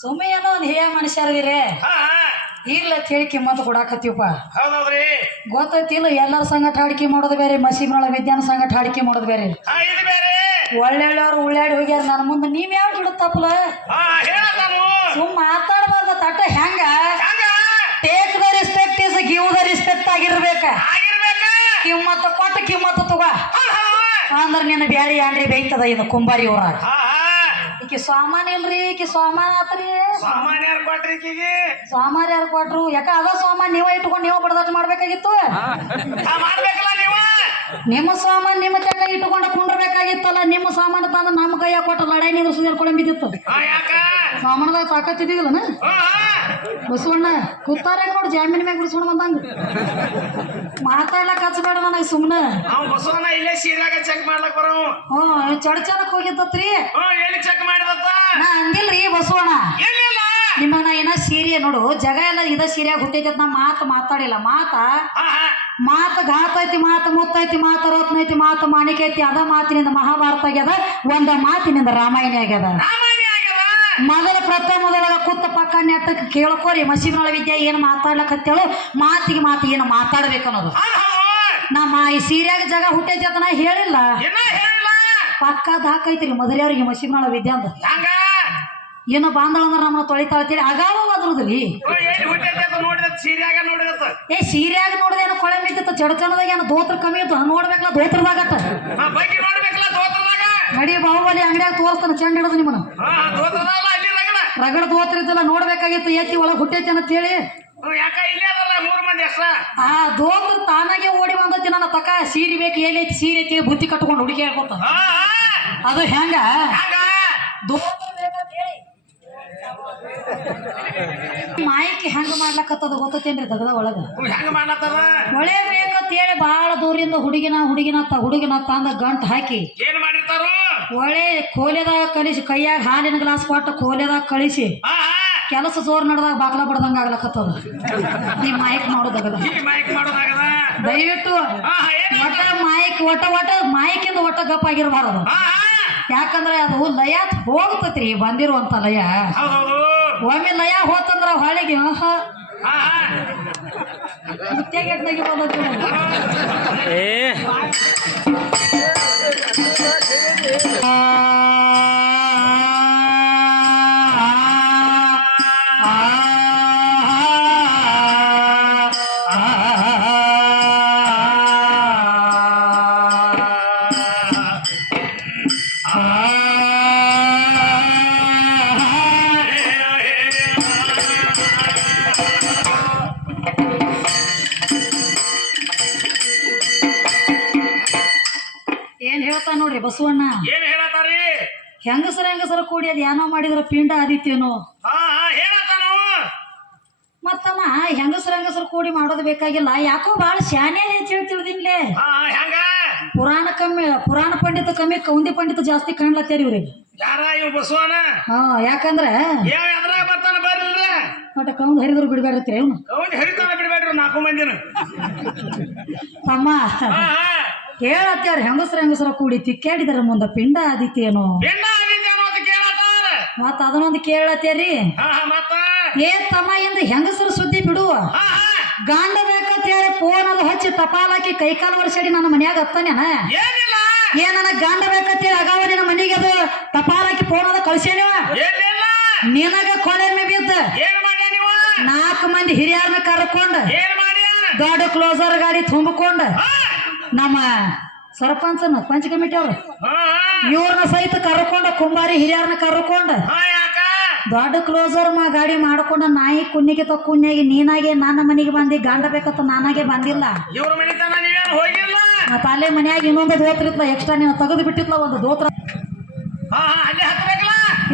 ಸುಮ್ಮನೆ ಏನೋ ಒಂದು ಹೇಯ ಮನುಷ್ಯರದಿರೇ ಇಲ್ಲ ತಿಳಿ ಕಿಮ್ಮತ್ ಕೊಡಾಕತ್ತೀವಪ್ಪ. ಹೌದೌದ್ರಿ, ಗೊತ್ತೈತಿಲ್ಲ ಎಲ್ಲರ ಸಂಗಟ ಹಾಡಿಕೆ ಮಾಡೋದು ಬೇರೆ, ಮಸೀಬ್ನೊಳ ವಿದ್ಯಾನ ಸಂಗಟ ಹಾಡಿಕೆ ಮಾಡೋದು ಬೇರೆ. ಇದು ಬೇರೆ ಒಳ್ಳೆಯವ್ರು ಉಳ್ಳಾಡಿ ಹೋಗ್ಯಾರ ನನ್ನ ಮುಂದೆ ನೀವ್ ಯಾವ ಹಿಡುತ್ತಪ್ಪಲ ಸುಮ್ ಮಾತಾಡಬಾರ್ದ ತಟ್ಟ ಹೆಂಗ take the respect is give the respect ಆಗಿರ್ಬೇಕ. ಕಿಮ್ಮತ್ತು ಕೊಟ್ಟು ಕಿಮ್ಮತ್ತು ತಗೋ ಅಂದ್ರೆ ನಿನ್ನ ಬ್ಯಾರಿ ಅಂದ್ರಿ ಬೈತದ ಇದು ಕುಂಬಾರಿ ಊರಾಗ. ಈಕಿ ಸಾಮಾನ್ಯ ಇಲ್ರಿ, ಈಕಿ ಸಾಮಾನ ಆತ್ರಿ. ಸಾಮಾನ್ಯ ಯಾರು ಕೊಟ್ರಿ ಈಕಿಗೆ? ಸಾಮಾನ್ಯ ಯಾರು ಕೊಟ್ರು? ಯಾಕ ಅದ ಸಾಮಾನ್ ನೀವ ಇಟ್ಕೊಂಡು ನೀವು ಬಡದಾಟ ಮಾಡ್ಬೇಕಾಗಿತ್ತು. ಮಾಡ್ಬೇಕಲ್ಲ ನೀವು. ನಿಮ್ಮ ಸಾಮಾನ್ ನಿಮ್ಮ ತೆಕ್ಕ ಇಟ್ಕೊಂಡು ಕುಂಡ್ರಬೇಕಾಗಿತ್ತಲ್ಲ. ನಿಮ್ಮ ಸಾಮಾನು ತಂದ ನಮ್ಮ ಕೈಯ ಕೊಟ್ಟು ಲಡಾಯಿ ನೀವು ಸುಧಾರ್ಕೊಂಡು ಬಿದ್ದಿತ್ತು. ಸಾಮಾನದಾಗ ತಾಕತ್ತಿದ್ದಿಲ್ಲನ ಬಸವಣ್ಣ ಕೂತಾರ ನೋಡಿ ಜಾಮೀನ್ ಮ್ಯಾಗ ಬಿಡಿಸ್ಕೊಂಡು ಬಂದಂಗ ಮಾತಾಡ್ಲಕ್ ಹಚ್ಚಬೇಡ ನನಗೆ ಸುಮ್ಮನೆ. ಬಸವಣ್ಣ ಇಲ್ಲೇ ಸೀರೆಯಾಗ ಚೆಕ್ ಮಾಡ್ಲಕ್ ಬರೋ. ಚಡಚನಕ್ ಹೋಗಿದ್ದತ್ರಿ. ಎಲ್ಲಿ ಚೆಕ್ ಮಾಡಿದತ್ತ? ನಾ ಅಂದಿಲ್ರಿ ಬಸವಣ್ಣ, ನಿಮಗ ನಾ ಏನ ಸೀರೆ ನೋಡು ಜಗ ಎಲ್ಲ ಇದ ಸೀರೆಯಾಗ ಹುಟ್ಟೈತಿ ನಾ ಮಾತಾಡಿಲ್ಲ. ಮಾತ ಘಾತ ಐತಿ, ಮಾತು ಮುತ್ತೈತಿ, ಮಾತು ರತ್ನ ಐತಿ, ಮಾತು ಮಾಣಿಕ ಐತಿ. ಅದ ಮಾತಿನಿಂದ ಮಹಾಭಾರತ ಆಗ್ಯದ, ಒಂದ ಮಾತಿನಿಂದ ರಾಮಾಯಣ ಆಗ್ಯದ. ಮೊದಲ ಪ್ರಥಮದೊಳಗ ಕೂತ ಪಕ್ಕ ನೆಟ್ಟಕ್ಕೆ ಕೇಳ್ಕೋರಿ ಮಸೀಬ್ನೊಳ ವಿದ್ಯೆ ಏನು ಮಾತಾಡ್ಲಕತ್ತೇಳು, ಮಾತಿಗೆ ಮಾತು ಏನು ಮಾತಾಡ್ಬೇಕು ಅನ್ನೋದು. ನಮ್ಮ ಈ ಸೀರೆಯಾಗ ಜಗ ಹುಟ್ಟೈತಿ ಅಂತ ನಾ ಹೇಳಿಲ್ಲ. ಪಕ್ಕದ ಹಾಕೈತಿರಿ ಮೊದಲವ್ರಿಗೆ ಮಸೀಬ್ನೊಳ ವಿದ್ಯೆ ಅಂತ. ಏನೋ ಬಾಂಧವ ಅಂದ್ರೆ ನಮ್ಮನ್ನ ತೊಳಿತಾಳ್ತೀರಿ ಅಗಾವದ್ರದ್ರಿ. ಏ ಸೀರೆಯಾಗ ನೋಡಿದೇನೋ ಕೊಳೆ ಮಿತ್ತಿತ್ತು, ಚಡಚಣದಾಗ ಏನೋ ದೋತ್ರ ಕಮ್ಮಿ ಇತ್ತು ನೋಡ್ಬೇಕಲ್ಲ. ದೋತ್ರದಾಗತ್ತ ನಡಿ ಬಾಹುಬಲಿ ಅಂಗಡಿಯಾಗ ತೋರಿಸ್ತಾನ ಚೆಂಡ ಹಿಡಿದು ನಿಮ್ಮನ್ನ. ರಗಡ ದೋತ್ರ ಇದ್ದಲ್ಲ ನೋಡ್ಬೇಕಾಗಿತ್ತು, ಎತ್ತಿ ಒಳಗೆ ಹುಟ್ಟೈತಿ ಅಂತ ಹೇಳಿ. ಆ ದೋತ್ರ ತಾನಾಗೆ ಓಡಿ ಬಂದೈತಿ ನನ್ನ ತಕ. ಸೀರೆ ಬೇಕು ಏನೈತಿ ಸೀರೆ ಐತಿ ಬುತ್ತಿ ಕಟ್ಕೊಂಡು ಹುಡುಕಿ ಹೇಳ್ಕೊತ. ಅದು ಹೆಂಗ ದೋತ್ರ ಬೇಕಂತ ಹೇಳಿ ಮಾಯಿಕೆ ಹೆಂಗ ಮಾಡ್ಲಕತ್ತದ ಗೊತ್ತೇನ್ರಿ ದಗದ ಒಳಗ ಒಳೆ ಬೇಕಂತ ಹೇಳಿ ಬಾಳ ದೂರಿಂದ ಹುಡುಗಿನ ತಂದ ಗಂಟ್ ಹಾಕಿ ಏನ್ ಮಾಡಿರ್ತಾರ ಒಳ್ಳೆ ಕೋಲೆದಾಗ ಕಳಿಸಿ, ಕೈಯಾಗ ಹಾಲಿನ ಗ್ಲಾಸ್ ಕೊಟ್ಟು ಕೋಲೆದಾಗ ಕಳಿಸಿ ಕೆಲಸ ಜೋರ್ ನಡೆದಾಗ ಬಾಗ್ಲ ಬಡ್ದಂಗ ಆಗ್ಲಕತ್ತದ. ನೀವ್ ಮಾಯಿಕ್ ಮಾಡೋದಾಗದ ದಯವಿಟ್ಟು ಒಟ್ಟ ಮಾಯಿಕಿಂದ ಒಟ್ಟ ಗಪ್ಪ ಆಗಿರ್ಬಾರದು. ಯಾಕಂದ್ರೆ ಅದು ಲಯ ಹೋಗ್ತೈತ್ರಿ ಬಂದಿರುವಂತ ಲಯ. ಒಮ್ಮೆ ಲಯ ಹೋತಂದ್ರ ಹೊಳಿಗೆ ಮುತ್ಯಾಗೆಟ್ನಾಗಿ ಬಂದೈತಿ. ಏನ್ ಹೇಳ್ತಾನ ನೋಡ್ರಿ ಬಸವಣ್ಣ. ಏನ್ ಹೇಳತಾರಿ? ಹೆಂಗಸರ ಕೂಡಿ ಅದ್ ಏನೋ ಮಾಡಿದ್ರ ಪಿಂಡ ಆದಿತ್ಯನೋ. ಮತ್ತಮ್ಮ ಹೆಂಗಸರು ಕೂಡಿ ಮಾಡೋದು ಬೇಕಾಗಿಲ್ಲ. ಯಾಕೋ ಬಾಳ ಶಾನೆ ತಿಳಿದಿನ್ಲೆ. ಪುರಾಣ ಪಂಡಿತ ಕಮ್ಮಿ ಕೌಂದಿ ಪಂಡಿತ ಜಾಸ್ತಿ ಕಾಣ್ಲತ್ತೇರಿ ಇವ್ರಿಗೆ. ಯಾಕಂದ್ರ ಒಟ್ಟ ಕೌಂದ್ ಹರಿದ್ರು ಬಿಡ್ಬೇಡ್ರಿ ಅವ್ನು. ತಮ್ಮ ಕೇಳತ್ತೇವ್ರ ಹೆಂಗಸರ ಕೂಡಿ ತಿಕ್ಕಾಡಿದ್ರ ಮುಂದ ಪಿಂಡ ಆದಿತ್ಯನೋ. ಮತ್ತ ಅದನ್ನೊಂದು ಕೇಳತ್ತೇರಿ. ಏ ತಮ್ಮ ಇಂದ ಹೆಂಗಸರ ಸುದ್ದಿ ಬಿಡು. ಗಾಂಡ ಬೇಕಂತ ಹೇಳಿ ಫೋನ್ ಅದು ಹಚ್ಚಿ ತಪಾಲಾಕಿ ಕೈಕಾಲು ವರ್ಷಡಿ ನನ್ನ ಮನ್ಯಾಗ ಹತ್ತಾನೇನ. ಏ ನನಗ್ ಗಂಡ ಬೇಕಂತ ಹೇಳಿ ಅಗಾವ ನಿನ್ನ ಮನೆಗೆ ಅದು ತಪಾಲಾಕಿ ಫೋನ್ ಅದ ಕಳ್ಸೇನಿವ. ನಿನಗ ಕೊಳೆಮೆ ಬಿದ್ದ 4 ಮಂದಿ ಹಿರಿಯರ್ನ ಕರ್ಕೊಂಡ ದೊಡ್ಡ ಕ್ಲೋಸರ್ ಗಾಡಿ ತುಂಬಿಕೊಂಡ ನಮ್ಮ ಸರ್ಪಂಚನ ಪಂಚ ಕಮಿಟಿ ಅವ್ರು ಇವ್ರನ್ನ ಸಹಿತ ಕರ್ಕೊಂಡ ಕುಂಬಾರಿ ಹಿರಿಯರ್ನ ಕರ್ಕೊಂಡ ದೊಡ್ಡ ಕ್ಲೋಸರ್ ಗಾಡಿ ಮಾಡ್ಕೊಂಡ ನಾಯಿ ಕುನ್ನಿಗೆ ಕುನ್ಯಾಗಿ ನೀನಾಗೆ ನನ್ನ ಮನೆಗೆ ಬಂದಿ. ಗಂಡ ಬೇಕತ್ತ ನಾನಾಗೆ ಬಂದಿಲ್ಲ. ಮತ್ತ ಅಲ್ಲೇ ಮನ್ಯಾಗ ಇನ್ನೊಂದು ದೋತ್ರ ಇತ್ಲ ಎಕ್ಸ್ಟ್ರಾ ನೀನು ತೆಗೆದು ಬಿಟ್ಟಿತ್ಲ ಒಂದು ದೋತ್ರ.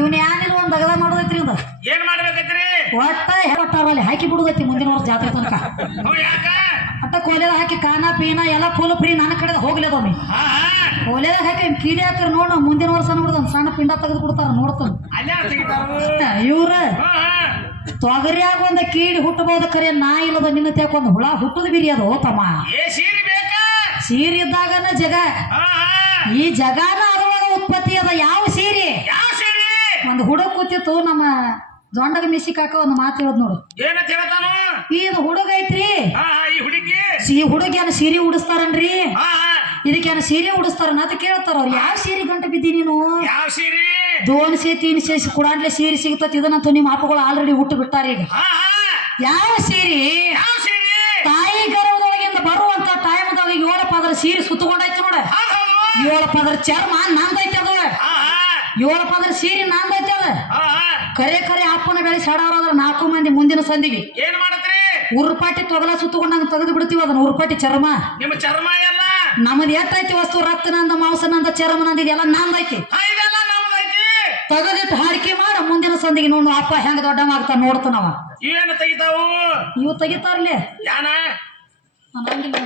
ಇವ್ನ ಏನಿಲ್ಲ ಒಂದ್ ಅಗದ ಮಾಡೋದೈತ್ರಿ. ಇವ್ದ ಏನ್ ಮಾಡ್ಬೇಕೈತ್ರಿ? ಒಟ್ಟಾರಲ್ಲಿ ಹಾಕಿ ಬಿಡುದೈತಿ ಮುಂದಿನ ವರ್ಷ ಜಾತ್ರೆ ತನಕ. ಅಟ್ಟ ಕೋಲೆದ ಹಾಕಿ ಕಾನ ಪೀನ ಎಲ್ಲ ಫುಲ್ ಫ್ರೀ ನನ್ನ ಕಡೆ ಹೋಗ್ಲೇದೊಮ್ಮೆ. ಕೋಲೆದಾಗ ಹಾಕಿ ಕೀಲಿ ಹಾಕ್ರಿ ನೋಡ ಮುಂದಿನ ವರ್ಷ ನೋಡ್ದ ಒಂದ್ ಸಣ್ಣ ಪಿಂಡ ತೆಗೆದು ಕೊಡ್ತಾರ ನೋಡ್ತಾನ. ಇವ್ರ ತೊಗರಿಯಾಗ ಒಂದ ಕೀಡಿ ಹುಟ್ಟಬಹುದು ಕರೆ ನಾ ಇಲ್ಲದ ನಿನ್ನ ತ್ಯಾಕ ಒಂದು ಹುಳ ಹುಟ್ಟುದು ಬಿರಿ ಅದು ತಮ್ಮ. ಸೀರೆ ಇದ್ದಾಗನ ಜಗ, ಈ ಜಗಾನ ಅದರೊಳಗ ಉತ್ಪತ್ತಿ ಅದ. ಯಾವ ಸೀರೆ? ಒಂದು ಒಂದು ಹುಡುಗ ಕೂತಿತ್ತು ನಮ್ಮ ಜೊಂಡಗ ಮಿಸಿ ಕಾಕ ಒಂದು ಮಾತು ಹೇಳದ್ ನೋಡು. ಏನಂತ ಹೇಳ್ತಾನು? ಇದು ಹುಡುಗ ಐತ್ರಿ, ಈ ಹುಡುಗಿ ಈ ಹುಡುಗಿಯನ್ನ ಸೀರೆ ಉಡಿಸ್ತಾರನ್ರಿ, ಹಾ ಇದಕ್ಕೇನ ಸೀರೆ ಉಡಿಸ್ತಾರನ್ನ ಅಂತ ಕೇಳ್ತಾರ. ಅವ್ರು ಯಾವ ಸೀರೆ ಗಂಟ ಬಿದ್ದಿ ನೀನು? ಯಾವ ಸೀರೆ? ದೋನ್ ಸೇ ತೀನ್ ಸೇ ಕುಡಾಡ್ಲೆ ಸೀರೆ ಸಿಗ್ತತಿ. ಇದನ್ನಂತೂ ನಿಮ್ಮ ಅಪ್ಪಗಳು ಆಲ್ರೆಡಿ ಹುಟ್ಟು ಬಿಟ್ಟಾರ. ಈಗ ಯಾವ ಸೀರೆ? ಯಾವ ಸೀರೆ? ತಾಯಿ ಗರ್ಭದೊಳಗಿಂದ ಬರುವಂತ ಟೈಮ್ದಾಗ 7 ಪದರ ಸೀರೆ ಸುತ್ತಕೊಂಡೈತಿ ನೋಡ. 7 ಪದರ ಚರ್ಮ ನಂದೈತಿ ಅದು. 7 ಪದರ ಸೀರೆ ನಂದೈತಿ ಅದ. ಕರೆ ಕರೆ ಅಪ್ಪನ ಬೆಳೆ ಸಡಾರಾದ್ರ 4 ಮಂದಿ ಮುಂದಿನ ಸಂದಿಗೆ ಏನ್ ಮಾಡತ್ರಿ? ಉರ್ಪಾಟಿ ತೊಗಲ ಸುತ್ತಕೊಂಡಂಗ ತೆಗೆದು ಬಿಡ್ತೀವಿ ಅದನ್ನ. ಉರ್ಪಾಟಿ ಚರ್ಮ ನಿಮ್ಮ ಚರ್ಮ ಎಲ್ಲ ನಮ್ಮದ್ ಎತ್ತೈತಿ ವಸ್ತು. ರಕ್ತನಂದ ಮಾಂಸನಂದ ಚರ್ಮನಂದ ಇದೆಲ್ಲ ನಂದೈತಿ. ಇದೆಲ್ಲ ನಮ್ದೈತಿ. ತೆಗೆದಿಟ್ಟು ಹಾರಿಕೆ ಮಾಡ ಮುಂದಿನ ಸಂದಿಗೆ ನೋಡು ಅಪ್ಪ ಹೆಂಗ ದೊಡ್ಡ ಆಗ್ತಾ ನೋಡ್ತಾನವ. ಇವೇನು ತೆಗಿತಾವು? ಇವು ತೆಗಿತಾರ್ಲಿ ಯಾನ? ನಾನು ಹಂಗಿಲ್ಲ.